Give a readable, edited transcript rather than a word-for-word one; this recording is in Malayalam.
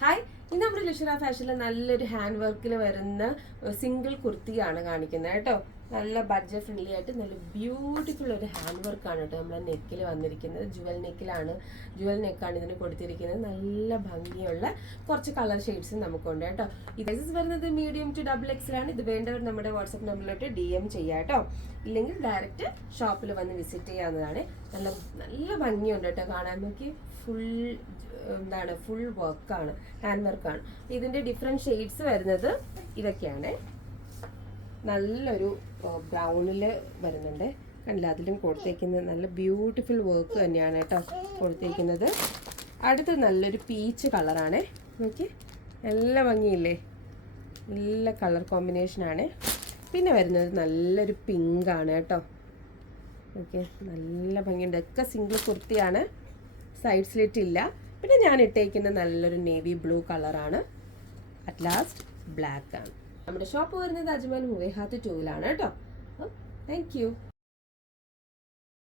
ഹായ്, ഇന്ന് നമ്മുടെ ലുഷറ ഫാഷനിൽ നല്ലൊരു ഹാൻഡ് വർക്കിൽ വരുന്ന സിംഗിൾ കുർത്തിയാണ് കാണിക്കുന്നത് കേട്ടോ. നല്ല ബഡ്ജറ്റ് ഫ്രണ്ട്ലി ആയിട്ട് നല്ല ബ്യൂട്ടിഫുൾ ഒരു ഹാൻഡ് വർക്കാണ് കേട്ടോ നമ്മുടെ നെക്കിൽ വന്നിരിക്കുന്നത്. ജുവൽ നെക്കിലാണ്, ജുവൽ നെക്കാണ് ഇതിന് കൊടുത്തിരിക്കുന്നത്. നല്ല ഭംഗിയുള്ള കുറച്ച് കളർ ഷെയ്ഡ്സും നമുക്കുണ്ട് കേട്ടോ. ഇത് വരുന്നത് മീഡിയം ടു XXL ആണ്. ഇത് വേണ്ടവർ നമ്മുടെ വാട്സപ്പ് നമ്പറിലോട്ട് DM ചെയ്യാം കേട്ടോ. ഇല്ലെങ്കിൽ ഡയറക്റ്റ് ഷോപ്പിൽ വന്ന് വിസിറ്റ് ചെയ്യാവുന്നതാണ്. നല്ല നല്ല ഭംഗിയുണ്ട് കേട്ടോ കാണാൻ. നോക്കി ഫുൾ വർക്കാണ്, ഹാൻഡ് വർക്കാണ്. ഇതിന്റെ ഡിഫറെന്റ് ഷെയ്ഡ്സ് വരുന്നത് ഇതൊക്കെയാണ്. നല്ലൊരു ബ്രൗണിൽ വരുന്നുണ്ട്, കണ്ടില്ല? അതിലും കൊടുത്തേക്കുന്നത് നല്ല ബ്യൂട്ടിഫുൾ വർക്ക് തന്നെയാണ് കേട്ടോ കൊടുത്തേക്കുന്നത്. അടുത്ത് നല്ലൊരു പീച്ച് കളറാണ്. നോക്കി, നല്ല ഭംഗിയില്ലേ? നല്ല കളർ കോമ്പിനേഷനാണ്. പിന്നെ വരുന്നത് നല്ലൊരു പിങ്കാണ് കേട്ടോ. ഓക്കെ, നല്ല ഭംഗിയുണ്ട്. ഒക്കെ സിംഗിൾ കുർത്തിയാണ്, സൈഡ് സ്ലിറ്റ് ഇല്ല. പിന്നെ ഞാൻ ഇട്ടേക്കുന്ന നല്ലൊരു നേവി ബ്ലൂ കളറാണ്. അറ്റ് ലാസ്റ്റ് ബ്ലാക്ക് ആണ്. നമ്മുടെ ഷോപ്പ് വരുന്നത് അജ്മാൻ മുവേഹാത്ത് 2-ലാണ് കേട്ടോ. Thank you.